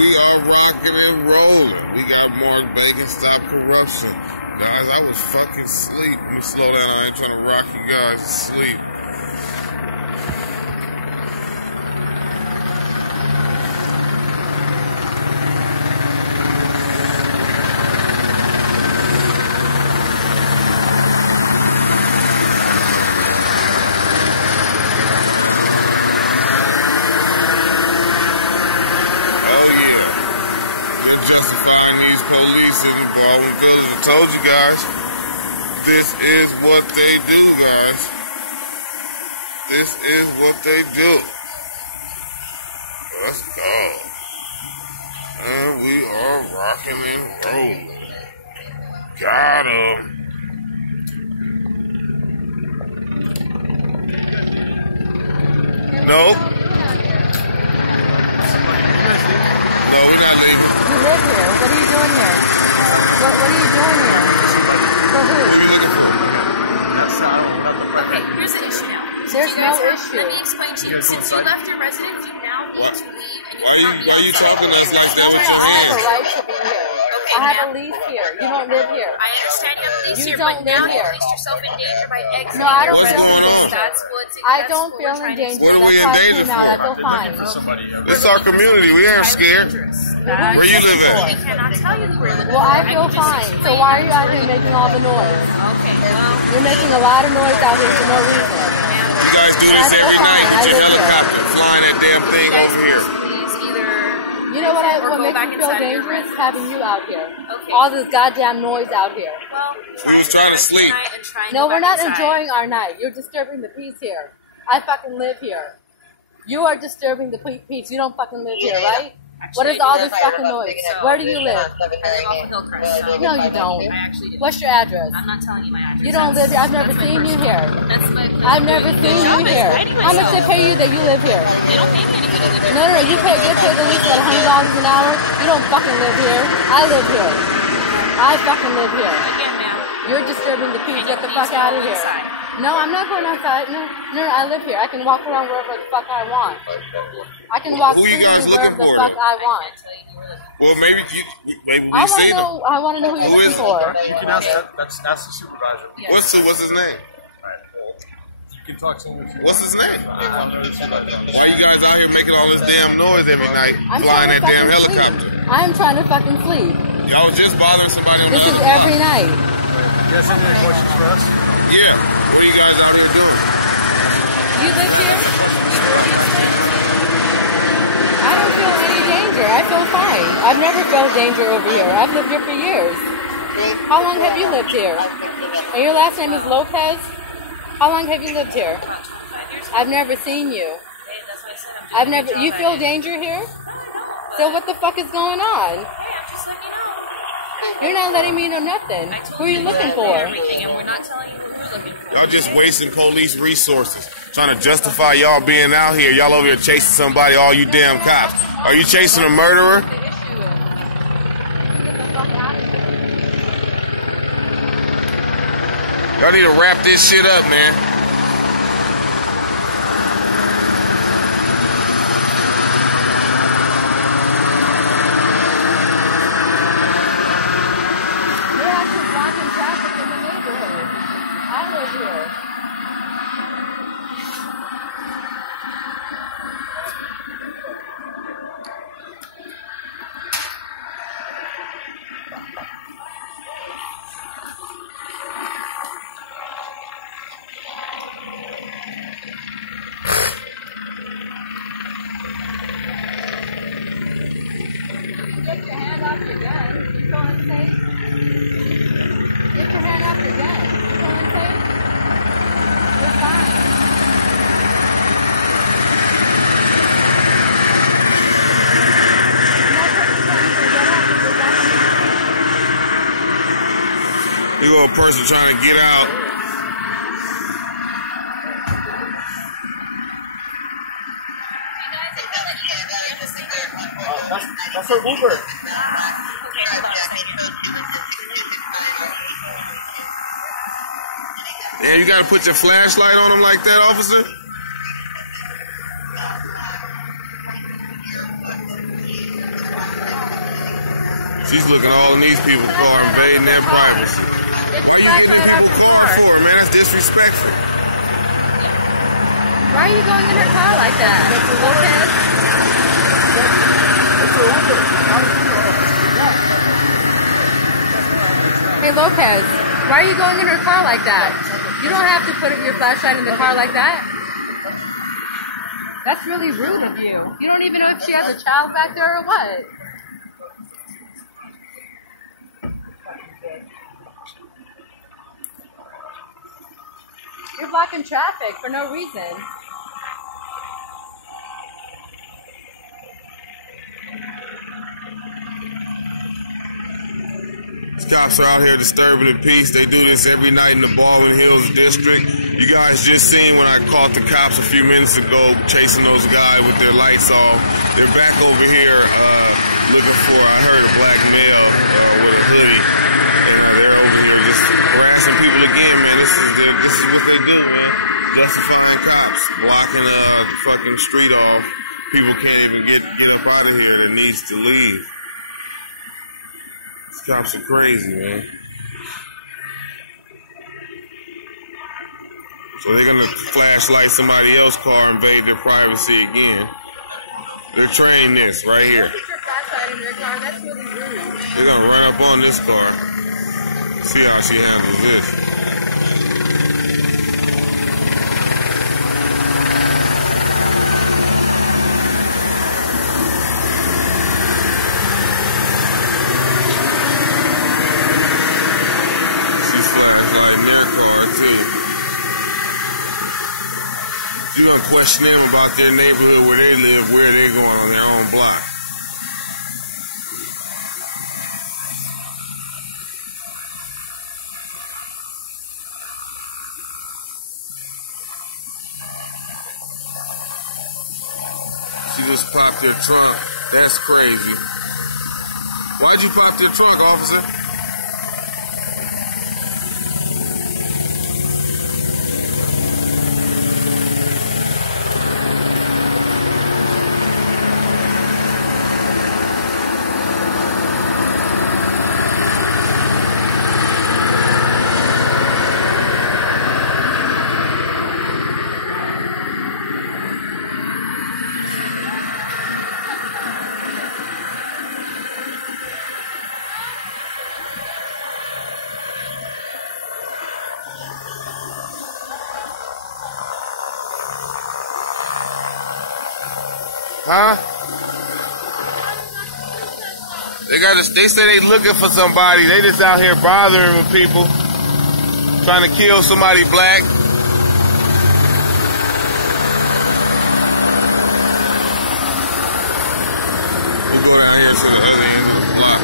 we are rocking and rolling. We got more bacon, stop corruption. Guys, I was fucking asleep. Let me slow down. I ain't trying to rock you guys to sleep. Police in Baldwin Village. I told you guys, this is what they do, guys. This is what they do. Let's go. And we are rocking and rolling. Got him. No. No, we're not leaving. You live here. What are you doing here? What are you doing here? For who? Okay, here's the issue now. There's no issue. Let me explain to you. Since you left your residence, you now need to leave. And why are you talking to us like that with No, your I have a hands? right to be here. Okay, I have a lease here. You don't live here. I understand you have a lease You here, don't but now live you here. placed yourself in danger by exiting. No, I don't What's feel going in on? danger. I don't feel in danger. What are we That's in why I danger came out. I feel fine. This is our community. We ain't scared. Where you live at? I cannot tell you where you live. Well, I feel fine. So why are you out here making all the noise? Okay, well, You're making a lot of noise out here for no reason. You guys do this every night with your helicopter flying that damn thing over here. please either. You know what or go makes back me feel inside of your dangerous? residence. Having you out here. Okay. All this goddamn noise out here. Well, We was trying to sleep. No, we're not enjoying our night. You're disturbing the peace here. I fucking live here. You are disturbing the peace. You don't fucking live here, right? What is all this fucking noise? Where do you live? I live off of Hillcrest. So No, you don't. I actually do. What's your address? I'm not telling you my address. You don't live here. I've never seen you here. That's my. I've never seen you here. How much they pay you that you live here? They don't pay me anything to live here. No, you get paid the least at $100 an hour. You don't fucking live here. I live here. I fucking live here. Again, ma'am. You're disturbing the peace. Can Get the you fuck please out go of here. inside? No, I'm not going outside. No, I live here. I can walk around wherever the fuck I want. I can walk Who you guys freely wherever looking the for, fuck then? I want. Well, maybe we I want say to know. I want to know who you're Who looking is it? for. You can ask that. That's the supervisor. What's his name? You can talk to him if you What's his name? want. Why you guys out here making all this damn noise every night, I'm flying trying that to damn fucking helicopter? sleep. I am trying to fucking sleep. Y'all was just bothering somebody on the This is other block. every night. You guys have any questions for us? Yeah. What are you guys out here doing? You live here? I don't feel any danger. I feel fine. I've never felt danger over here. I've lived here for years. How long have you lived here? And your last name is Lopez? How long have you lived here? I've never seen you. You feel danger here? So what the fuck is going on? You're not letting me know nothing. Who are you looking for? Everything, and we're not telling you who we're looking for. Y'all just wasting police resources, trying to justify y'all being out here. Y'all over here chasing somebody, all you damn cops. Are you chasing a murderer? Y'all need to wrap this shit up, man. You're actually blocking traffic in the neighborhood. I live here. Get your hand off your gun. You feeling safe? Get your hand off your gun. You feeling safe? You're fine. No person telling you to get out because you're back in the You a person trying to get out. That's our Uber. Yeah, you gotta put your flashlight on them like that, officer? She's looking all in these people's car, invading their privacy. Get Why your are you flashlight getting out people's your car car. for, man? That's disrespectful. Why are you going in her car like that? Lopez? Hey Lopez, why are you going in her car like that? You don't have to put your flashlight in the car like that. That's really rude of you. You don't even know if she has a child back there or what. You're blocking traffic for no reason. These cops are out here disturbing the peace. They do this every night in the Baldwin Hills district. You guys just seen when I caught the cops a few minutes ago chasing those guys with their lights off. They're back over here looking for, I heard, a black male with a hoodie. And they're over here just harassing people again, man. This is what they do, man. Justifying cops, blocking the fucking street off. People can't even get up out of here that needs to leave. These cops are crazy, man. So they're gonna flashlight somebody else's car, invade their privacy again. They're trained this right here. Put your flashlight in your car. That's really rude. They're gonna run up on this car. See how she handles this. You're going to question them about their neighborhood, where they live, where they're going on their own block. She just popped their trunk. That's crazy. Why'd you pop their trunk, officer? Huh? They say they looking for somebody. They just out here bothering with people, trying to kill somebody black. We'll go down here to the other end of the block.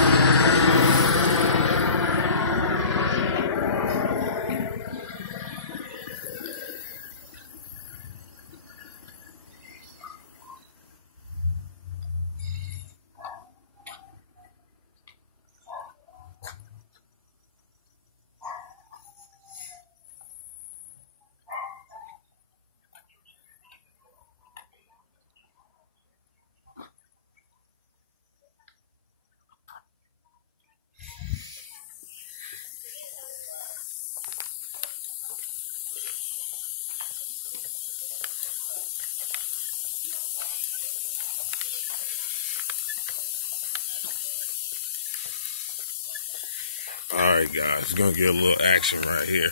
Alright guys, we're gonna get a little action right here.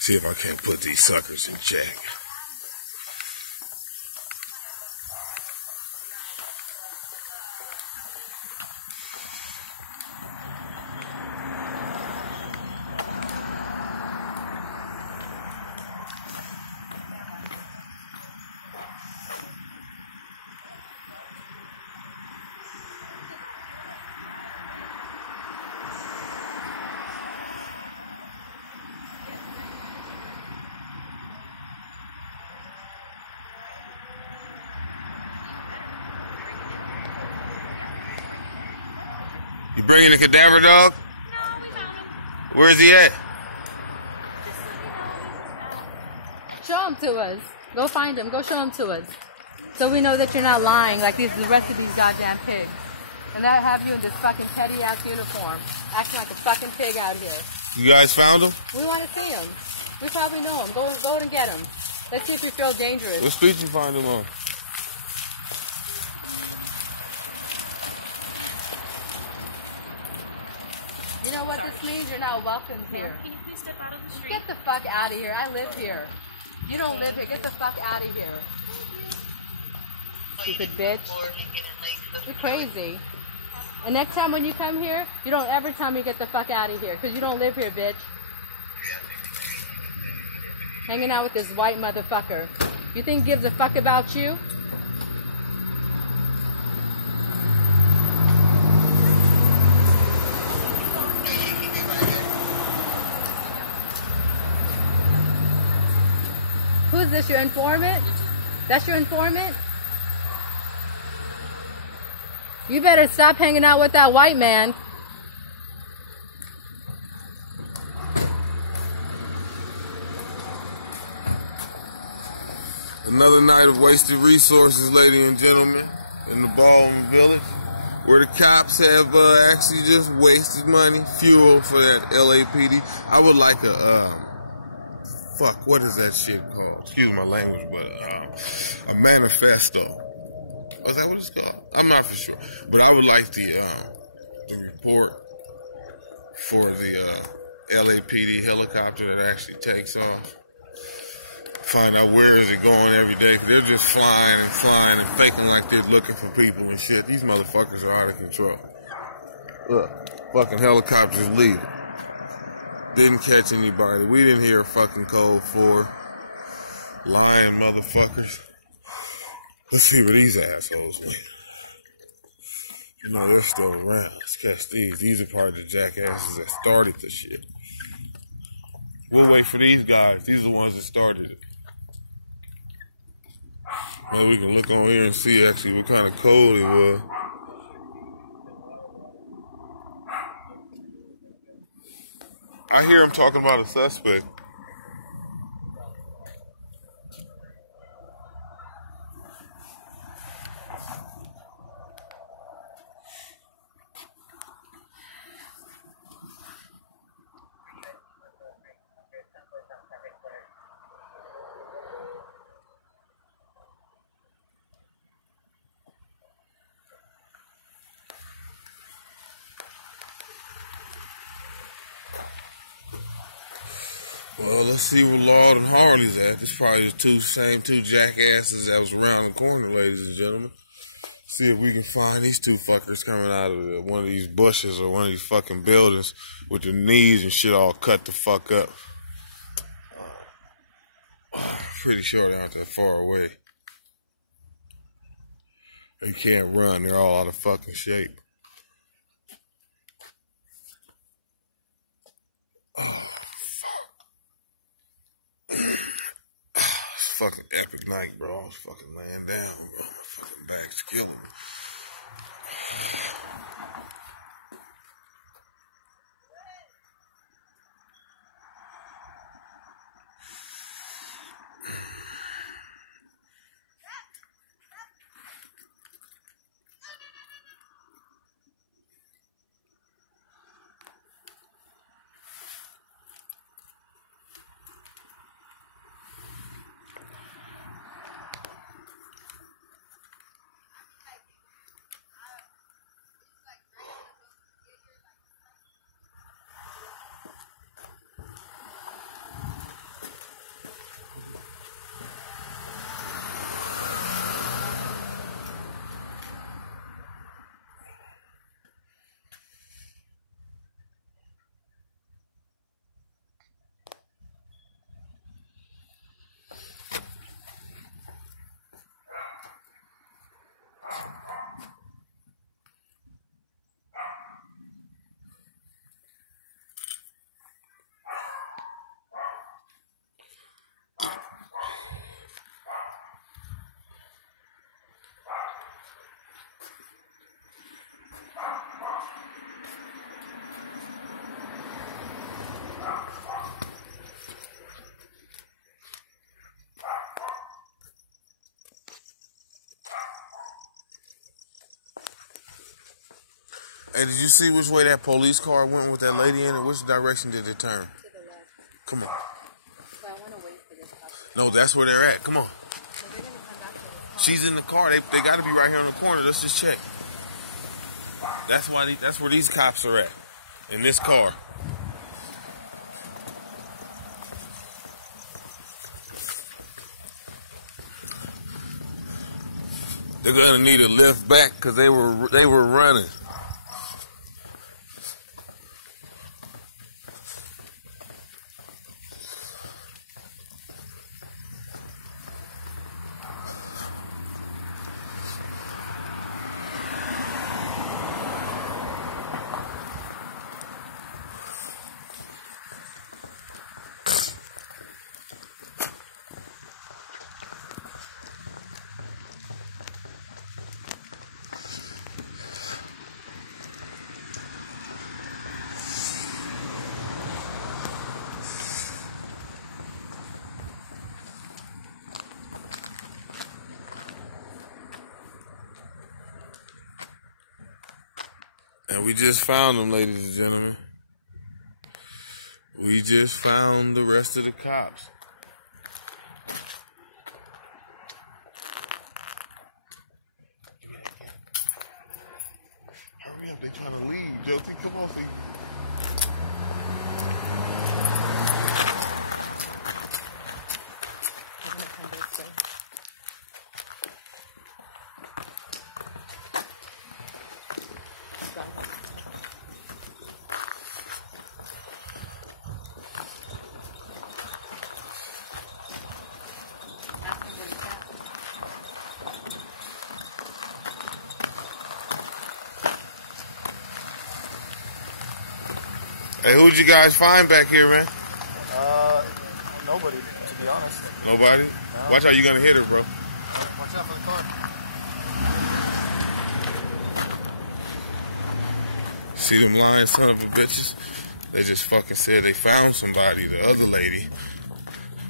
See if I can't put these suckers in check. You bringing a cadaver dog? No, we found him. Where is he at? Show him to us. Go find him. Go show him to us. So we know that you're not lying like the rest of these goddamn pigs. And then have you in this fucking petty ass uniform, acting like a fucking pig out here. You guys found him? We want to see him. We probably know him. Go and get him. Let's see if we feel dangerous. What street you find him on? You know what this means? You're not welcome here. Can you please step out of the street? Get the fuck out of here. I live here. You don't live here. Get the fuck out of here. Stupid bitch. You're crazy. And next time when you come here, you don't ever tell me get the fuck out of here, because you don't live here, bitch. Hanging out with this white motherfucker. You think he gives a fuck about you? Who's this, your informant? That's your informant? You better stop hanging out with that white man. Another night of wasted resources, ladies and gentlemen, in the Baldwin Village, where the cops have actually just wasted money, fuel for that LAPD. I would like what is that shit called? Excuse my language, but a manifesto. Is that what it's called? I'm not for sure. But I would like the report for the LAPD helicopter that actually takes off. Find out where is it going every day. They're just flying and faking like they're looking for people and shit. These motherfuckers are out of control. Look, fucking helicopters leaving. Didn't catch anybody. We didn't hear a fucking code for lying motherfuckers. Let's see where these assholes went. You know, they're still around. Let's catch these. These are part of the jackasses that started the shit. We'll wait for these guys. These are the ones that started it. Well, we can look on here and see actually what kind of code it was. I hear him talking about a suspect. Well, let's see where Lord and Harley's at. This probably the same two jackasses that was around the corner, ladies and gentlemen. See if we can find these two fuckers coming out of one of these bushes or one of these fucking buildings with their knees and shit all cut the fuck up. Pretty sure they're not that far away. They can't run. They're all out of fucking shape. Oh. It's fucking epic night, bro. I was fucking laying down, bro. My fucking back's killing me. Hey, did you see which way that police car went with that lady in it? Which direction did it turn? To the left. Come on. So I want to wait for this cop. No, that's where they're at. Come on. So they're going to come back to this car. She's in the car. They got to be right here on the corner. Let's just check. That's where these cops are at. In this car. They're gonna need a lift back because they were running. And we just found them, ladies and gentlemen. We just found the rest of the cops. Hurry up, they trying to leave, Josie. Come on, see. Hey, who'd you guys find back here, man? Nobody, to be honest. Nobody? No. Watch out, you gonna hit her, bro. Watch out for the car. See them lying son of a bitches? They just fucking said they found somebody, the other lady.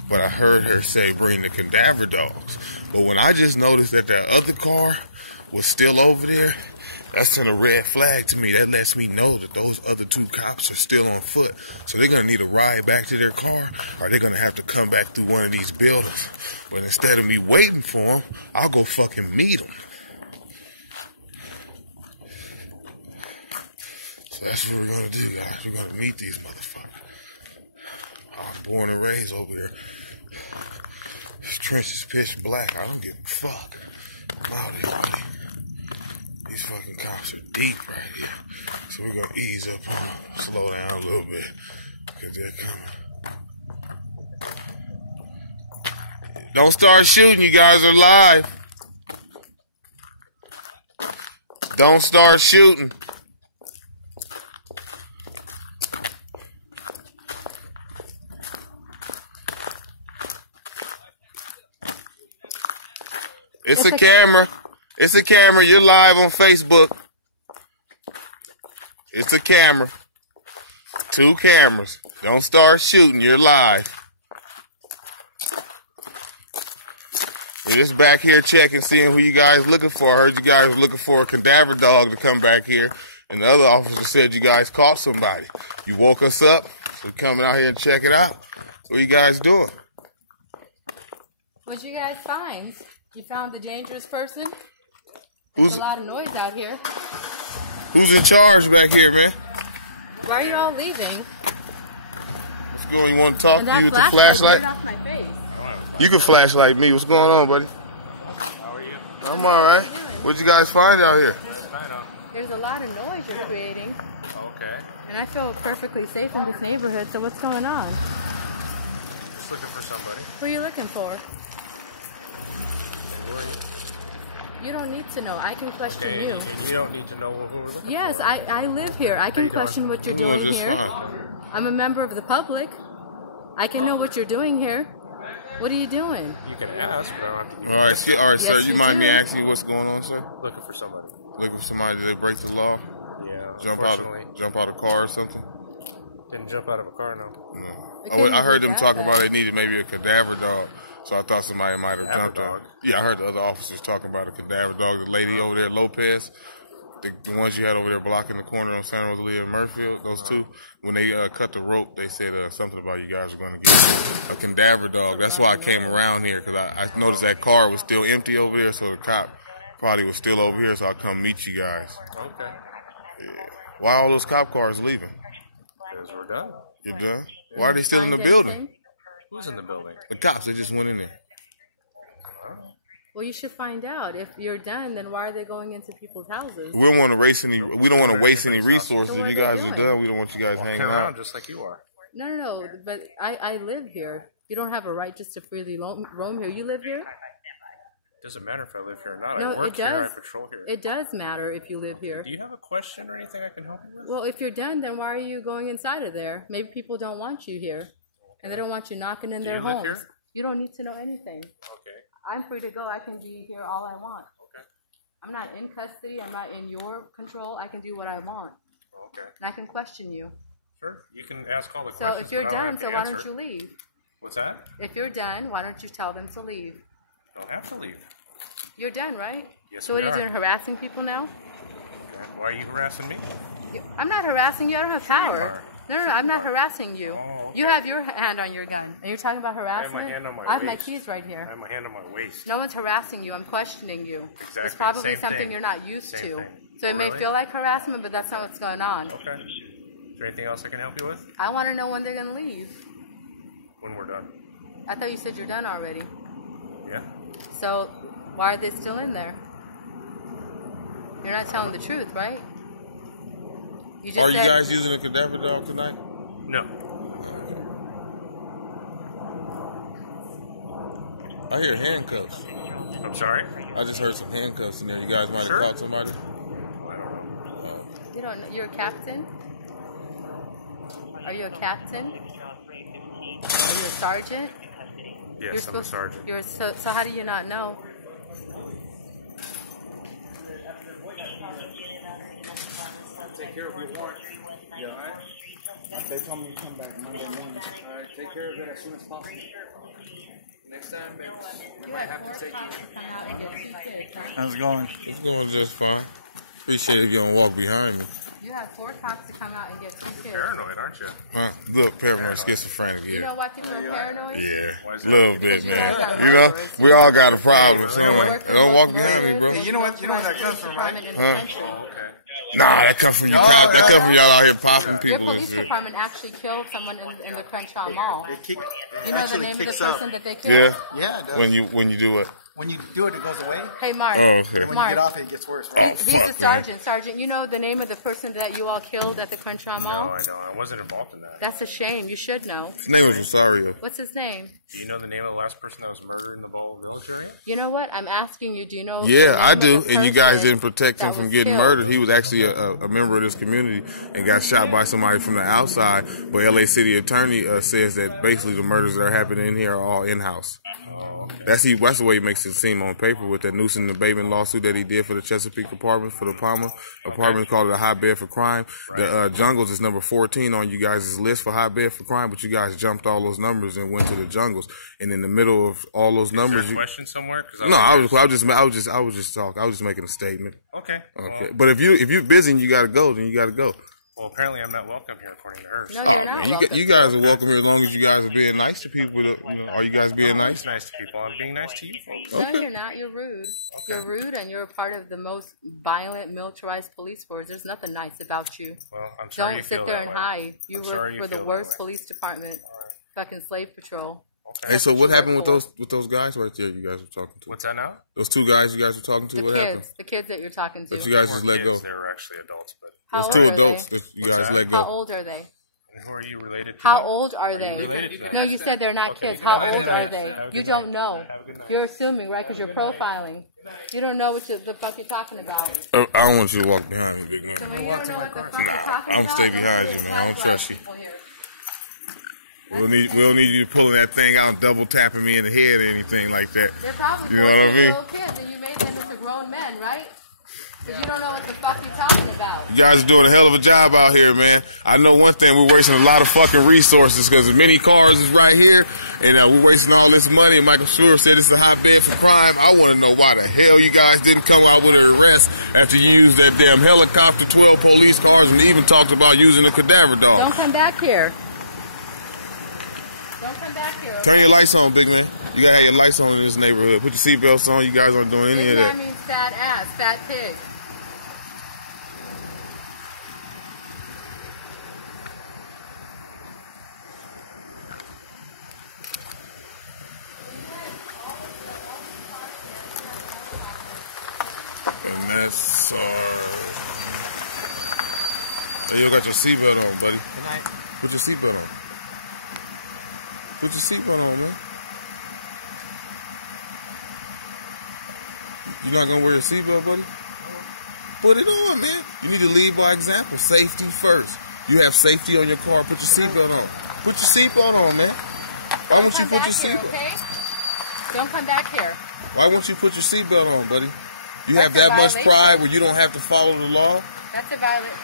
But I heard her say bring the cadaver dogs. But when I just noticed that other car was still over there, that's a red flag to me. That lets me know that those other two cops are still on foot. So they're going to need a ride back to their car, or they're going to have to come back through one of these buildings. But instead of me waiting for them, I'll go fucking meet them. So that's what we're going to do, guys. We're going to meet these motherfuckers. I was born and raised over there. This trench is pitch black. I don't give a fuck. I'm out here, buddy. These fucking cops are deep right here. So we're gonna ease up on them, slow down a little bit, because they're coming. Don't start shooting, you guys are live. Don't start shooting. It's a camera. It's a camera. You're live on Facebook. It's a camera. 2 cameras. Don't start shooting. You're live. We're just back here checking, seeing who you guys looking for. I heard you guys were looking for a cadaver dog to come back here. And the other officer said you guys caught somebody. You woke us up. So we're coming out here and check it out. What are you guys doing? What'd you guys find? You found the dangerous person? There's a lot of noise out here. Who's in charge back here, man? Why are you all leaving? What's going on? You want to talk to you with the flashlight? Off my face. You can flashlight me. What's going on, buddy? How are you? I'm alright. What'd you guys find out here? There's a lot of noise you're creating. Okay. And I feel perfectly safe in this neighborhood, so what's going on? Just looking for somebody. Who are you looking for? You don't need to know. I can question you. We don't need to know who we're looking Yes, I live here. I can question what you're doing here. I'm a member of the public. I can know what you're doing here. What are you doing? You can ask, but I don't have to. All right, Yes, sir. You mind me asking you what's going on, sir? Looking for somebody. Looking for somebody. Did they break the law? Yeah. Jump out of a car or something? Didn't jump out of a car, no. It I heard them talk bad. about they needed maybe a cadaver dog, so I thought somebody might have jumped Cadaver on. dog? Yeah, I heard the other officers talking about a cadaver dog. The lady over there, Lopez. the ones you had over there blocking the corner on Santa Rosalia and Murfield, those two, when they cut the rope, they said something about you guys were going to get a cadaver dog. That's why I came around here, because I noticed that car was still empty over there, so the cop probably was still over here, so I'll come meet you guys. Okay. Yeah. Why all those cop cars leaving? Because we're done. You're done? Why are they still in the building? Who's in the building? The cops, they just went in there. Well, you should find out. If you're done, then why are they going into people's houses? We don't want to waste any resources. So If you guys are done, we don't want you guys hanging around out. just like you are. No, but I live here. You don't have a right just to freely roam here. You live here? Doesn't matter if I live here or not. No, I work it does. Here, I patrol here. It does matter if you live here. Do you have a question or anything I can help you with? Well, if you're done, then why are you going inside of there? Maybe people don't want you here, and they don't want you knocking in their you live homes. here? You don't need to know anything. Okay. I'm free to go. I can be here all I want. Okay. I'm not in custody. I'm not in your control. I can do what I want. Okay. And I can question you. Sure. You can ask all the So questions. if you're but I don't done, have so to why answer. don't you leave? What's that? If you're done, why don't you tell them to leave? I don't have to leave. You're done, right? Yes, so what we are you are. doing, harassing people now? Why are you harassing me? I'm not harassing you. I don't have power. No, I'm not harassing you. Oh, okay. You have your hand on your gun. And you're talking about harassment? I have my hand on my I have my waist. keys right here. I have my hand on my waist. No one's harassing you. I'm questioning you. Exactly. It's probably Same something thing. you're not used Same to. thing. So it may Really? feel like harassment, but that's not what's going on. Okay. Is there anything else I can help you with? I want to know when they're going to leave. When we're done. I thought you said you're done already. Yeah. So why are they still in there? You're not telling the truth, right? You just Are you said, guys using a cadaver dog tonight? No. I hear handcuffs. I'm sorry? I just heard some handcuffs in there. You guys might have Sure. caught somebody? you don't know, you're a captain? Are you a captain? Are you a sergeant? Yes, I'm a sergeant. So how do you not know? Take care of your warrant. You all right? They told me to come back Monday morning. All right, take care of it as soon as possible. Next time, I might have to take you. How's it going? It's going just fine. Appreciate it if you don't walk behind me. You have 4 cops to come out and get 2 kids. Paranoid, aren't you? Huh? Look, paranoid, schizophrenic You here. know why people are paranoid? Yeah, Why is a that? little bit, Because you guys man. are You know, murderers. we all got a problem. So You work for don't the walk most behind me, murderers, bro. the most You know what- you know where that police comes from, department right? in the Huh? country. Okay. Nah, that comes from you. That comes from y'all out here popping Your people and police shit. department actually killed someone in the Crenshaw Mall. It You know the name of the person that they killed? Yeah. Yeah, it does. When you do it. When you do it, it goes away. Hey, Mark. Oh, okay. When Mark. you get off it, it gets worse, right? He's the sergeant. Sergeant, you know the name of the person that you all killed at the Crenshaw No, Mall? I don't. I wasn't involved in that. That's a shame. You should know. His name was Rosario. What's his name? Do you know the name of the last person that was murdered in the Baldwin Village area? You know what? I'm asking you. Do you know? Yeah, the I name do. of the And you guys person didn't protect him that from was getting killed? murdered. He was actually a member of this community and got shot by somebody from the outside. But LA City Attorney says that basically the murders that are happening in here are all in-house. That's the way he makes it seem on paper with that nuisance and abatement lawsuit that he did for the Chesapeake apartment, for the Palmer apartment, called it a hotbed for crime. The Jungles is number 14 on you guys' list for hotbed for crime, but you guys jumped all those numbers and went to the Jungles. And in the middle of all those numbers, Is there a question somewhere? 'Cause no, I was just talking. I was just making a statement. Okay. Okay, but if you're busy and you gotta go, then you gotta go. Well, apparently I'm not welcome here, according to her. No, you're not You, welcome. you guys are welcome here as long as you guys are being nice to people. Are you guys being I'm nice? always nice to people. I'm being nice to you folks. No, you're not. You're rude. You're rude, and you're a part of the most violent, militarized police force. There's nothing nice about you. Well, I'm sorry you Don't feel sit there that and way. hide. You I'm sorry work you for the feel that worst way. police department, fucking slave patrol. Hey, so That's what what you happened work with those guys right there? You guys were talking to What's that now? those 2 guys you guys were talking to. The what kids, happened? the kids that you're talking to. That you guys just We're let go. kids. They were actually adults, but How Those old 2 are adults they? that you What's guys that? let How go. old are they? and who are you related to? How old are they? Related to them? No, you said they're not Okay, kids. How have a good old are night. they? Have a You good don't night. know. Have a good night. You're assuming, right? Because you're profiling. You don't know what the fuck you're talking about. I don't want you to walk behind me, big man. So when you don't know what the fuck you're talking I'm about, stay then behind you're you, man. I don't black trust you. people here. We'll need you pulling that thing out and double tapping me in the head or anything like that. They're probably You know what I 14-year-old kids, and you made them into grown men, right? Because you don't know what the fuck you're talking about. You guys are doing a hell of a job out here, man. I know one thing, we're wasting a lot of fucking resources because as many cars is right here, and we're wasting all this money. And Michael Schur said it's a hotbed for crime. I want to know why the hell you guys didn't come out with an arrest after you used that damn helicopter, 12 police cars, and even talked about using a cadaver dog. Don't come back here. Don't come back here. Okay? Turn your lights on, big man. You gotta have your lights on in this neighborhood. Put your seatbelts on. You guys aren't doing any of that. Big man means fat ass, fat pig. And that's Hey, you got your seatbelt on, buddy. Good night. Put your seatbelt on. Put your seatbelt on, man. You're not gonna wear a seatbelt, buddy? Put it on, man. You need to lead by example. Safety first. You have safety on your car. Put your seatbelt on. Put your seatbelt on, man. Why won't you put your seatbelt? Okay? Don't come back here. Why won't you put your seatbelt on, buddy? You have that much pride where you don't have to follow the law? That's a violation.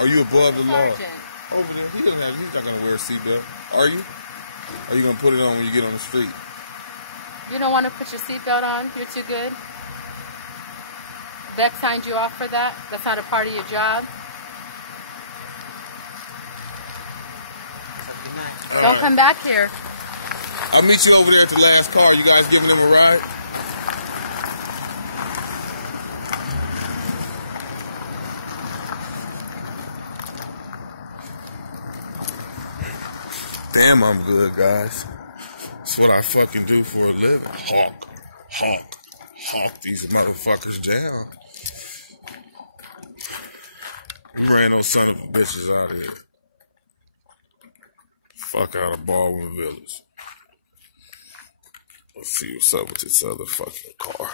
Are you above the law? Sergeant. Over there, he's not gonna wear a seatbelt. Are you? Or are you gonna put it on when you get on the street? You don't want to put your seatbelt on? You're too good? Beck signed you off for that? That's not a part of your job? Don't come back here. I'll meet you over there at the last car. You guys giving them a ride? Damn, I'm good, guys. That's what I fucking do for a living. Hawk these motherfuckers down. We ran those son of a bitches out of here. Fuck out of Baldwin Village. Let's see what's up with this other fucking car.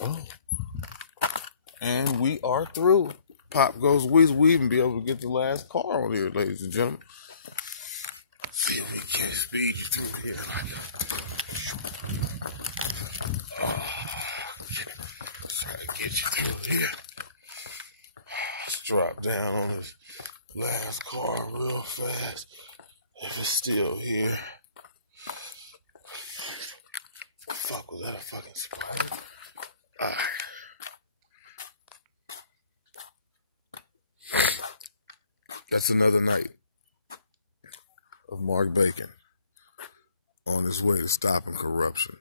Oh. And we are through. Pop goes whiz weave and be able to get the last car on here, ladies and gentlemen. Let's see if we can speed you through here like let's try to get you through here. Let's drop down on this last car real fast. If it's still here. Fuck, was that a fucking spider? Alright. That's another night of Mark Bacon on his way to stopping corruption.